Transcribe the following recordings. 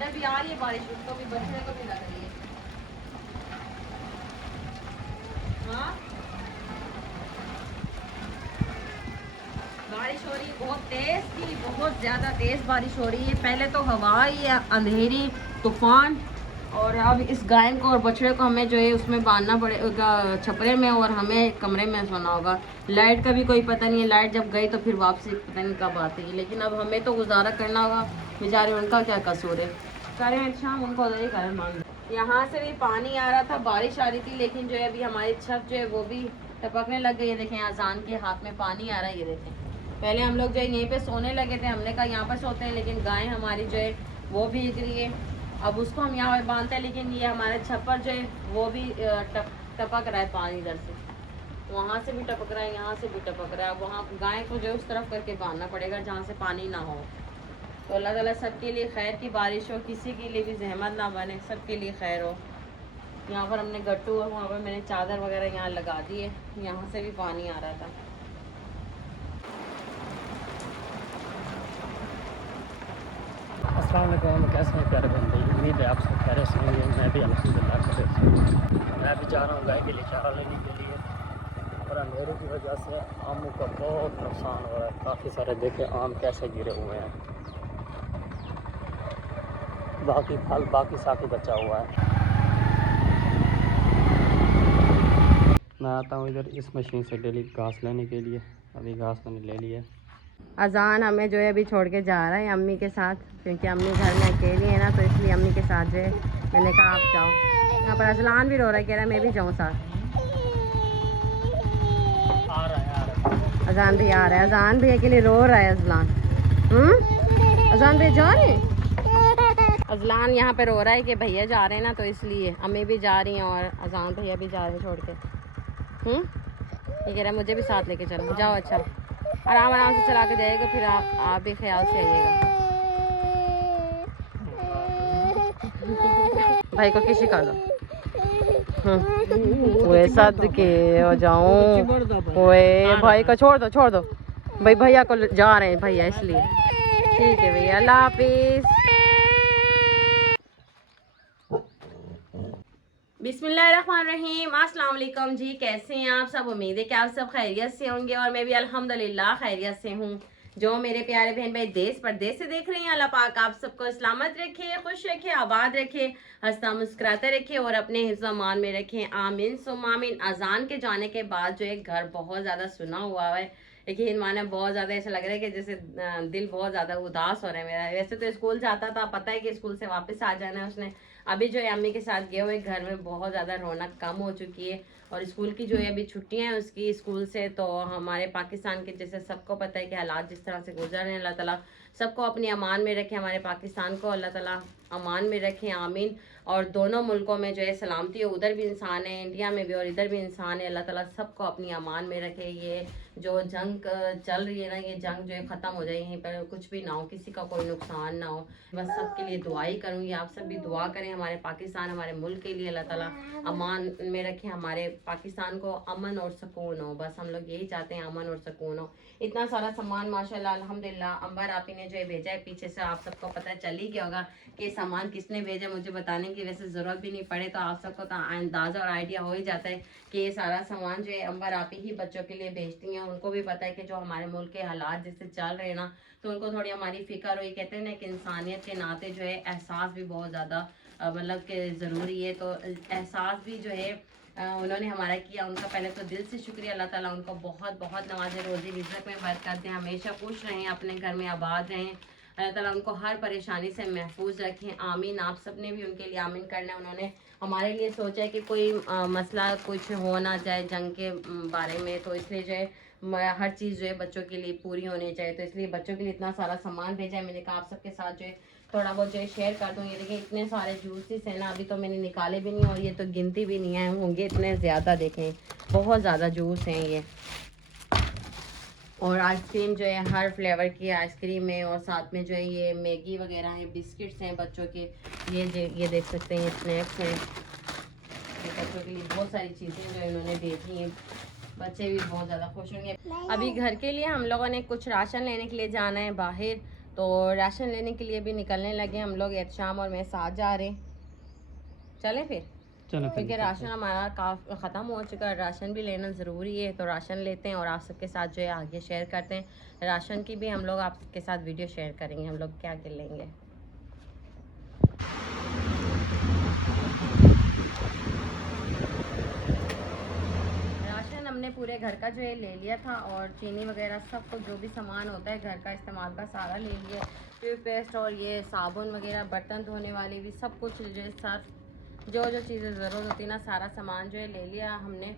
अंदर भी आ रही है बारिश, उनको भी बचने को भी लग रही है। हाँ बारिश हो रही है बहुत तेज की, बहुत ज्यादा तेज बारिश हो रही है। पहले तो हवा ही अंधेरी तूफान, और अब इस गाय को और बछड़े को हमें जो है उसमें बांधना पड़ेगा छपरे में, और हमें कमरे में सोना होगा। लाइट का भी कोई पता नहीं है, लाइट जब गई तो फिर वापसी पता नहीं कब आती है, लेकिन अब हमें तो गुजारा करना होगा। बेचारे उनका क्या कसूर है, करें अच्छा उनको उधर ही करें मान। यहाँ से भी पानी आ रहा था, बारिश आ रही थी, लेकिन जो है अभी हमारी छत जो है वो भी टपकने लग गई है। देखें अजान के हाथ में पानी आ रहा है, ये देखें। पहले हम लोग जो है यहीं पे सोने लगे थे, हमने कहा यहाँ पर सोते हैं, लेकिन गाय हमारी जो है वो भीग रही है। अब उसको हम यहाँ बांधते हैं, लेकिन ये हमारे छप्पर जो है वो भी टपक रहा है पानी, इधर से वहाँ से भी टपक रहा है, यहाँ से भी टपक रहा है। वहाँ गाय को जो है उस तरफ करके बांधना पड़ेगा जहाँ से पानी ना हो। तो अल्लाह ताला सबके लिए खैर की बारिश हो, किसी के लिए भी जहमत ना बने, सबके लिए खैर हो। यहाँ पर हमने गट्टू और वहाँ पर मैंने चादर वगैरह यहाँ लगा दी है, यहाँ से भी पानी आ रहा था। अस्सलाम वालेकुम, कैसे हैं प्यारे बंदे। उम्मीद है आप सब खैरियत से होंगे। मैं भी अल्हम्दुलिल्लाह खैरियत से हूँ। मैं भी जा रहा हूँ गाय के लिए चारा लेने के लिए, और अंधेरे की वजह से आमों का बहुत नुकसान हो रहा है। काफ़ी सारे देखे आम कैसे गिरे हुए हैं, बाकी फल बाकी साकी बचा हुआ है। मैं आता हूँ इधर इस मशीन से डेली घास लेने के लिए। अभी घास मैंने ले लिया। अजान हमें जो है अभी छोड़ के जा रहा है अम्मी के साथ, क्योंकि अम्मी घर में अकेली है ना, तो इसलिए अम्मी के साथ जो है मैंने कहा आप जाओ। यहाँ पर अजलान भी रो रहा है, कह रहा है मैं भी जाऊँ साथ। अजान भी आ रहा है, अजान भैया के लिए रो रहा है अजलान। अजान भैया जा रहे हैं, अजलान यहाँ पे रो रहा है कि भैया जा रहे हैं ना, तो इसलिए अम्मी भी जा रही हैं और अजान भैया भी जा रहे हैं छोड़ के। ये कह रहा है मुझे भी साथ लेके चलो। जाओ, अच्छा आराम आराम से चला के जाइएगा, फिर आप भी ख्याल से आइएगा। भाई को किसी का दो वे सद के हो जाऊं, वे भाई को छोड़ दो भाई, भैया को जा रहे हैं भैया इसलिए। ठीक है भैया, अल्लाह हाफिज। बिस्मिल्लाहिर्रहमानिर्रहीम, अस्सलाम वालेकुम जी। कैसे हैं आप सब? उम्मीद है कि आप सब खैरियत से होंगे, और मैं भी अल्हम्दुलिल्लाह खैरियत से हूँ। जो मेरे प्यारे बहन भाई देश परदेश से देख रहे हैं, अल्लाह पाक आप सबको सलामत रखे, खुश रखे, आबाद रखे, हंसता मुस्कुराते रखे, और अपने हिफ्ज़ अमान में रखें, आमीन सुम्मा आमीन। अजान के जाने के बाद जो है घर बहुत ज़्यादा सुना हुआ है, लेकिन माने बहुत ज़्यादा ऐसा लग रहा है कि जैसे दिल बहुत ज़्यादा उदास हो रहा है मेरा। वैसे तो स्कूल जाता था, पता है कि स्कूल से वापस आ जाना है उसने। अभी जो है अम्मी के साथ गए हुए, घर में बहुत ज़्यादा रौनक कम हो चुकी है, और स्कूल की जो है अभी छुट्टियां हैं उसकी स्कूल से। तो हमारे पाकिस्तान के जैसे सबको पता है कि हालात जिस तरह से गुजर रहे हैं, अल्लाह ताला सबको अपनी अमान में रखे, हमारे पाकिस्तान को अल्लाह ताला अमान में रखें, आमीन। और दोनों मुल्कों में जो है सलामती हो, उधर भी इंसान है इंडिया में भी, और इधर भी इंसान है, अल्लाह ताला सबको अपनी अमान में रखे। ये जो जंग चल रही है ना, ये जंग जो है ख़त्म हो जाए, यहीं पर कुछ भी ना हो, किसी का कोई नुकसान ना हो। बस सबके लिए दुआ ही करूँगी, आप सब भी दुआ करें हमारे पाकिस्तान, हमारे मुल्क के लिए, अल्लाह ताला अमान में रखें, हमारे पाकिस्तान को अमन और सुकून हो। बस हम लोग यही चाहते हैं, अमन और सुकून हो। इतना सारा सामान माशाल्लाह अल्हम्दुलिल्लाह अंबर आपी ने जो है भेजा है, पीछे से आप सबको पता चल ही गया होगा कि सामान किसने भेजा। मुझे बताने की वैसे ज़रूरत भी नहीं पड़े, तो आप सबको तो अंदाज़ा और आइडिया हो ही जाता है कि ये सारा सामान जो है अंबर आपी ही बच्चों के लिए भेजती हैं। उनको भी पता है कि जो हमारे मुल्क के हालात जैसे चल रहे हैं ना, तो उनको थोड़ी हमारी फ़िक्र हुई। कहते हैं ना कि इंसानियत के नाते जो है एहसास भी बहुत ज़्यादा मतलब कि ज़रूरी है। तो एहसास भी जो है उन्होंने हमारा किया, उनका पहले तो दिल से शुक्रिया। अल्लाह ताला उनको बहुत बहुत नवाजे, रोज़ी रिज़्क़ में बरकत दें, हमेशा खुश रहें, अपने घर में आबाद रहें, अल्लाह ताला उनको हर परेशानी से महफूज रखें, आमीन। आप सब ने भी उनके लिए आमीन करना है। उन्होंने हमारे लिए सोचा है कि कोई मसला कुछ हो ना जाए जंग के बारे में, तो इसलिए जो है हर चीज़ जो है बच्चों के लिए पूरी होनी चाहिए, तो इसलिए बच्चों के लिए इतना सारा सामान भेजा है। मैंने कहा आप सबके साथ जो है थोड़ा बहुत जो है शेयर कर दूँ। ये देखिए इतने सारे जूसेस हैं ना, अभी तो मैंने निकाले भी नहीं, और ये तो गिनती भी नहीं आए होंगे, इतने ज़्यादा देखें, बहुत ज़्यादा जूस हैं ये। और आइसक्रीम जो है हर फ्लेवर की आइसक्रीम है, और साथ में जो है ये मैगी वगैरह है, बिस्किट्स हैं बच्चों के, ये देख सकते हैं, स्नैक्स हैं, ये बच्चों के लिए बहुत सारी चीज़ें जो इन्होंने भेजी हैं। बच्चे भी बहुत ज़्यादा खुश होंगे। अभी घर के लिए हम लोगों ने कुछ राशन लेने के लिए जाना है बाहर, तो राशन लेने के लिए भी निकलने लगे हम लोग। एहतशाम और मैं साथ जा रहे हैं। चलें फिर, चलो क्योंकि राशन हमारा ख़त्म हो चुका है। राशन भी लेना ज़रूरी है, तो राशन लेते हैं और आप सबके साथ जो है आगे शेयर करते हैं। राशन की भी हम लोग आपके साथ वीडियो शेयर करेंगे, हम लोग क्या क्या लेंगे। राशन हमने पूरे घर का जो है ले लिया था, और चीनी वगैरह सब कुछ जो भी सामान होता है घर का इस्तेमाल का सारा ले लिया। टूथपेस्ट और ये साबुन वगैरह, बर्तन धोने वाली भी सब कुछ जो है सर जो जो चीज़ें ज़रूरत होती है ना, सारा सामान जो है ले लिया हमने।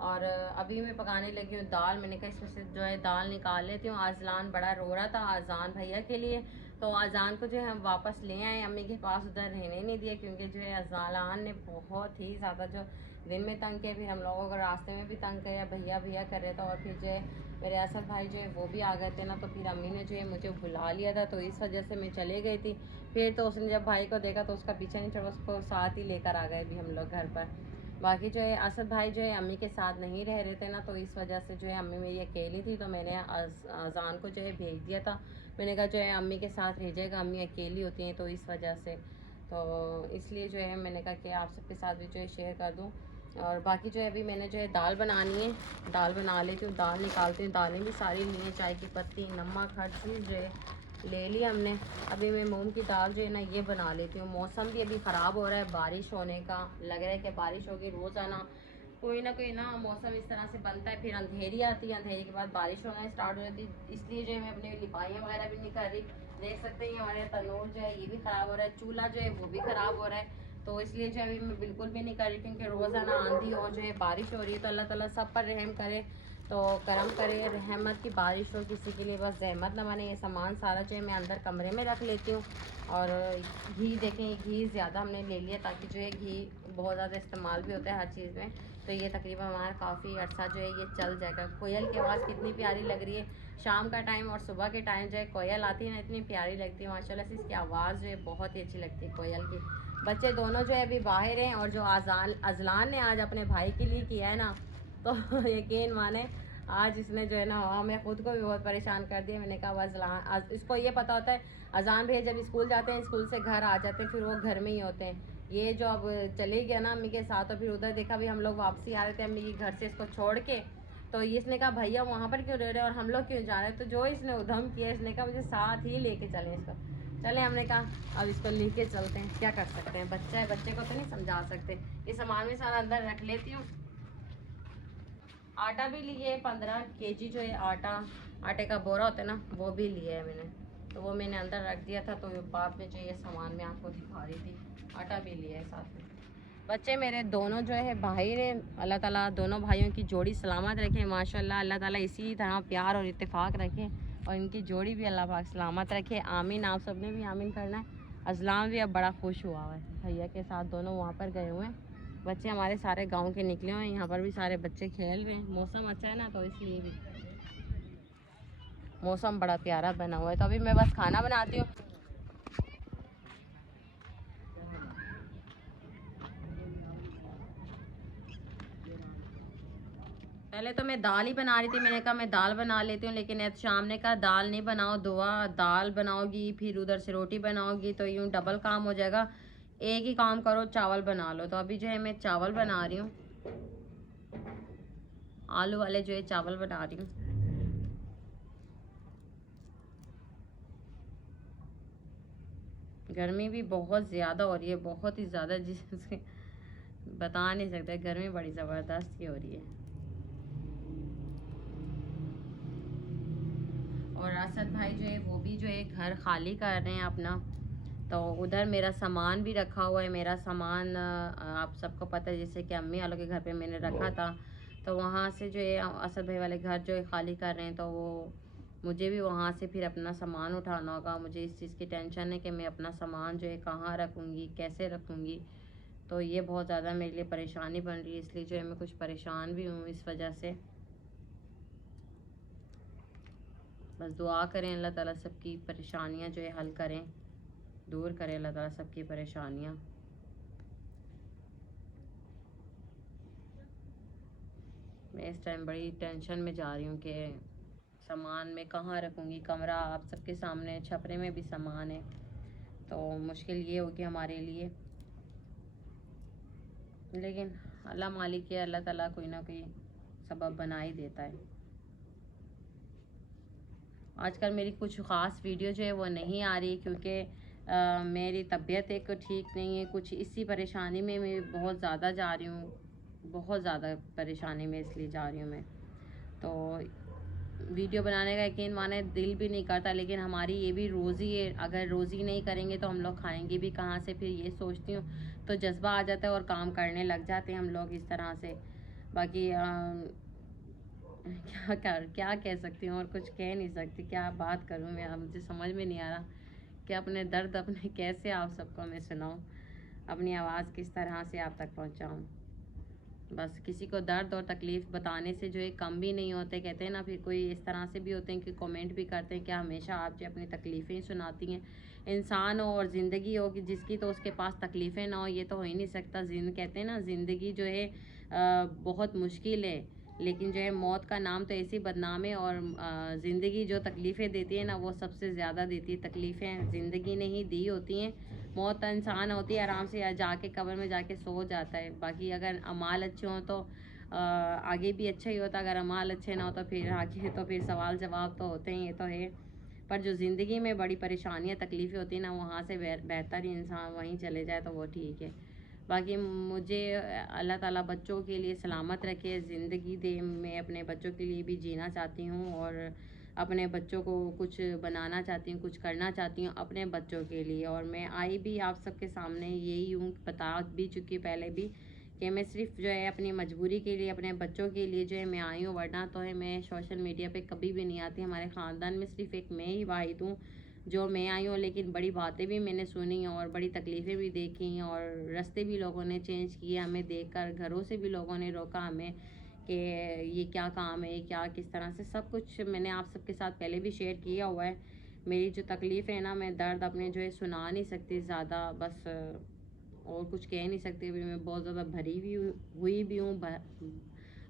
और अभी मैं पकाने लगी हूँ दाल। मैंने कहा इसमें से जो है दाल निकाल लेती हूँ। आज़लान बड़ा रो रहा था, आज़ान भैया के लिए, तो आज़ान को जो है हम वापस ले आए अम्मी के पास। उधर रहने नहीं दिया, क्योंकि जो है आज़लान ने बहुत ही ज़्यादा जो दिन में तंग किया, फिर हम लोगों को रास्ते में भी तंग किया, भैया भैया कर रहे थे। और फिर जो है मेरे असद भाई जो है वो भी आ गए थे ना, तो फिर अम्मी ने जो है मुझे बुला लिया था, तो इस वजह से मैं चले गई थी। फिर तो उसने जब भाई को देखा तो उसका पीछा नहीं छोड़ा, उसको साथ ही लेकर आ गए भी हम लोग घर पर। बाकी जो है असद भाई जो है अम्मी के साथ नहीं रह रहे थे ना, तो इस वजह से जो है अम्मी मेरी अकेली थी, तो मैंने अजान को जो है भेज दिया था। मैंने कहा जो है अम्मी के साथ रह जाएगा, अम्मी अकेली होती हैं, तो इस वजह से तो इसलिए जो है मैंने कहा कि आप सबके साथ भी जो है शेयर कर दूँ। और बाकी जो है अभी मैंने जो है दाल बनानी है, दाल बना लेती हूँ, दाल निकालती हूँ। दालें भी सारी ली हैं, चाय की पत्ती, नमक, हर चीज़ जो है ले ली हमने। अभी मैं मूंग की दाल जो है ना ये बना लेती हूँ। मौसम भी अभी ख़राब हो रहा है, बारिश होने का लग रहा है कि बारिश होगी। रोज़ाना कोई ना मौसम इस तरह से बनता है, फिर अंधेरी आती है, अंधेरी के बाद बारिश होना स्टार्ट हो जाती है। इसलिए जो है मैं अपने लिपाइयाँ वगैरह भी नहीं कर रही। देख सकते हैं हमारे तनूर जो है ये भी ख़राब हो रहा है, चूल्हा जो है वो भी ख़राब हो रहा है। तो इसलिए जो अभी मैं बिल्कुल भी नहीं कर रही, क्योंकि रोज़ाना आंधी और जो है बारिश हो रही है। तो अल्लाह ताला सब पर रहम करे, तो करम करे, रहमत की बारिश हो, किसी के लिए बस जहमत न बने। ये सामान सारा जो है मैं अंदर कमरे में रख लेती हूँ। और घी देखें, घी ज़्यादा हमने ले लिया, ताकि जो है घी बहुत ज़्यादा इस्तेमाल भी होता है हर चीज़ में। तो ये तकरीबन हमारा काफ़ी अर्सा जो है ये चल जाएगा। कोयल की आवाज़ कितनी प्यारी लग रही है। शाम का टाइम और सुबह के टाइम जो है कोयल आती है ना, इतनी प्यारी लगती है माशाल्लाह से। इसकी आवाज़ जो है बहुत ही अच्छी लगती है कोयल की। बच्चे दोनों जो है अभी बाहर हैं, और जो अजलान ने आज अपने भाई के लिए किया है ना, तो यकीन माने आज इसने जो है ना हमें ख़ुद को भी बहुत परेशान कर दिया। मैंने कहा अजलान, इसको ये पता होता है अजान भैया जब स्कूल जाते हैं, स्कूल से घर आ जाते हैं, फिर वो घर में ही होते हैं। ये जो अब चले गया ना अम्मी के साथ, तो फिर उधर देखा भी हम लोग वापसी आ रहे थे अम्मी के घर से इसको छोड़ के, तो इसने कहा भैया वहाँ पर क्यों रह रहे हैं और हम लोग क्यों जा रहे हैं। तो जो इसने उधम किया, इसने कहा मुझे साथ ही लेके चले इसको। चले, हमने कहा अब इसको लेके चलते हैं, क्या कर सकते हैं, बच्चा है, बच्चे को तो नहीं समझा सकते। ये सामान में सारा अंदर रख लेती हूँ। आटा भी लिए 15 केजी जो है आटे का बोरा होता है ना, वो भी लिया है मैंने, तो वो मैंने अंदर रख दिया था। तो बाद में जो ये सामान मैं आपको दिखा रही थी, आटा भी लिया है साथ में। बच्चे मेरे दोनों जो है भाई ने, अल्लाह ताला दोनों भाइयों की जोड़ी सलामत रखे माशाल्लाह। अल्लाह ताला इसी तरह प्यार और इत्तेफाक रखे, और इनकी जोड़ी भी अल्लाह पाक सलामत रखे, आमीन। आप सब ने भी आमीन करना है। अजलाम भी अब बड़ा खुश हुआ है, भैया के साथ दोनों वहाँ पर गए हुए हैं। बच्चे हमारे सारे गांव के निकले हुए हैं, यहाँ पर भी सारे बच्चे खेल रहे हैं। मौसम अच्छा है ना, तो इसलिए भी मौसम बड़ा प्यारा बना हुआ है। तो अभी मैं बस खाना बनाती हूँ। पहले तो मैं दाल ही बना रही थी, मैंने कहा मैं दाल बना लेती हूँ, लेकिन शाम ने कहा दाल नहीं बनाओ, दुआ दाल बनाओगी फिर उधर से रोटी बनाओगी तो यूँ डबल काम हो जाएगा, एक ही काम करो, चावल बना लो। तो अभी जो है मैं चावल बना रही हूँ, आलू वाले जो है चावल बना रही हूँ। गर्मी भी बहुत ज़्यादा हो रही है, बहुत ही ज़्यादा, जिससे बता नहीं सकते। गर्मी बड़ी ज़बरदस्त की हो रही है। और असद भाई जो है वो भी जो है घर खाली कर रहे हैं अपना, तो उधर मेरा सामान भी रखा हुआ है। मेरा सामान आप सबको पता है, जैसे कि अम्मी वालों के घर पे मैंने रखा था, तो वहाँ से जो है असद भाई वाले घर जो है खाली कर रहे हैं, तो वो मुझे भी वहाँ से फिर अपना सामान उठाना होगा। मुझे इस चीज़ की टेंशन है कि मैं अपना सामान जो है कहाँ रखूँगी, कैसे रखूँगी, तो ये बहुत ज़्यादा मेरे लिए परेशानी बन रही है। इसलिए जो है मैं कुछ परेशान भी हूँ इस वजह से। बस दुआ करें अल्लाह ताला सबकी परेशानियां जो है हल करें, दूर करें अल्लाह ताला सबकी परेशानियां। मैं इस टाइम बड़ी टेंशन में जा रही हूँ कि सामान मैं कहाँ रखूँगी, कमरा आप सबके सामने, छपरे में भी सामान है, तो मुश्किल ये होगी हमारे लिए। लेकिन अल्लाह मालिक है, अल्लाह ताला कोई ना कोई सबब बना ही देता है। आजकल मेरी कुछ ख़ास वीडियो जो है वो नहीं आ रही, क्योंकि मेरी तबीयत एक ठीक नहीं है, कुछ इसी परेशानी में मैं बहुत ज़्यादा जा रही हूँ, बहुत ज़्यादा परेशानी में इसलिए जा रही हूँ मैं। तो वीडियो बनाने का यकीन माने दिल भी नहीं करता, लेकिन हमारी ये भी रोज़ी है, अगर रोज़ी नहीं करेंगे तो हम लोग खाएंगे भी कहाँ से, फिर ये सोचती हूँ तो जज्बा आ जाता है और काम करने लग जाते हैं हम लोग इस तरह से। बाकी क्या कह सकती हूँ, और कुछ कह नहीं सकती, क्या बात करूँ मैं, अब मुझे समझ में नहीं आ रहा कि अपने दर्द अपने कैसे आप सबको मैं सुनाऊँ, अपनी आवाज़ किस तरह से आप तक पहुँचाऊँ। बस किसी को दर्द और तकलीफ़ बताने से जो है कम भी नहीं होते, कहते हैं ना, फिर कोई इस तरह से भी होते हैं कि कमेंट भी करते हैं कि हमेशा आप जो अपनी तकलीफ़ें ही सुनाती हैं। इंसान हो और ज़िंदगी हो कि जिसकी तो उसके पास तकलीफ़ें ना हो, ये तो हो ही नहीं सकता। कहते हैं ना, ज़िंदगी जो है बहुत मुश्किल है, लेकिन जो है मौत का नाम तो ऐसी बदनाम है, और ज़िंदगी जो तकलीफ़ें देती है ना, वो सबसे ज़्यादा देती है। तकलीफ़ें ज़िंदगी ने ही दी होती हैं, मौत इंसान होती है आराम से जाके कब्र में जाके सो जाता है। बाकी अगर अमाल अच्छे हों तो आगे भी अच्छा ही होता, अगर अमाल अच्छे ना हो तो फिर आगे तो फिर सवाल जवाब तो होते ही, ये तो है। पर जो ज़िंदगी में बड़ी परेशानियाँ तकलीफ़ें होती हैं ना, वहाँ से बेहतर ही इंसान वहीं चले जाए तो वो ठीक है। बाकी मुझे अल्लाह ताला बच्चों के लिए सलामत रखे, ज़िंदगी दे। मैं अपने बच्चों के लिए भी जीना चाहती हूँ, और अपने बच्चों को कुछ बनाना चाहती हूँ, कुछ करना चाहती हूँ अपने बच्चों के लिए। और मैं आई भी आप सबके सामने यही हूँ, बता भी चुकी पहले भी, कि मैं सिर्फ जो है अपनी मजबूरी के लिए, अपने बच्चों के लिए जो है मैं आई हूँ, वरना तो है मैं सोशल मीडिया पे कभी भी नहीं आती। हमारे ख़ानदान में सिर्फ एक मैं ही वाहिद हूँ जो मैं आई हूँ, लेकिन बड़ी बातें भी मैंने सुनी और बड़ी तकलीफ़ें भी देखी, और रास्ते भी लोगों ने चेंज किए हमें देखकर, घरों से भी लोगों ने रोका हमें कि ये क्या काम है, क्या किस तरह से, सब कुछ मैंने आप सबके साथ पहले भी शेयर किया हुआ है। मेरी जो तकलीफ़ है ना, मैं दर्द अपने जो है सुना नहीं सकती ज़्यादा, बस और कुछ कह नहीं सकती। अभी मैं बहुत ज़्यादा भरी हुई भी हूँ,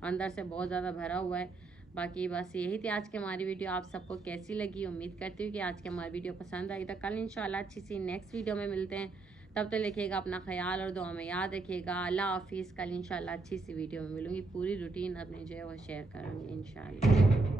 अंदर से बहुत ज़्यादा भरा हुआ है। बाकी बस यही थी आज की हमारी वीडियो, आप सबको कैसी लगी, उम्मीद करती हूँ कि आज की हमारी वीडियो पसंद आई। तो कल इंशाल्लाह अच्छी सी नेक्स्ट वीडियो में मिलते हैं, तब तक लिखिएगा अपना ख्याल और दुआ में याद रखिएगा। अल्लाह हाफिज़। कल इंशाल्लाह अच्छी सी वीडियो में मिलूँगी, पूरी रूटीन अपनी जो है वो शेयर करूँगी इंशाल्लाह।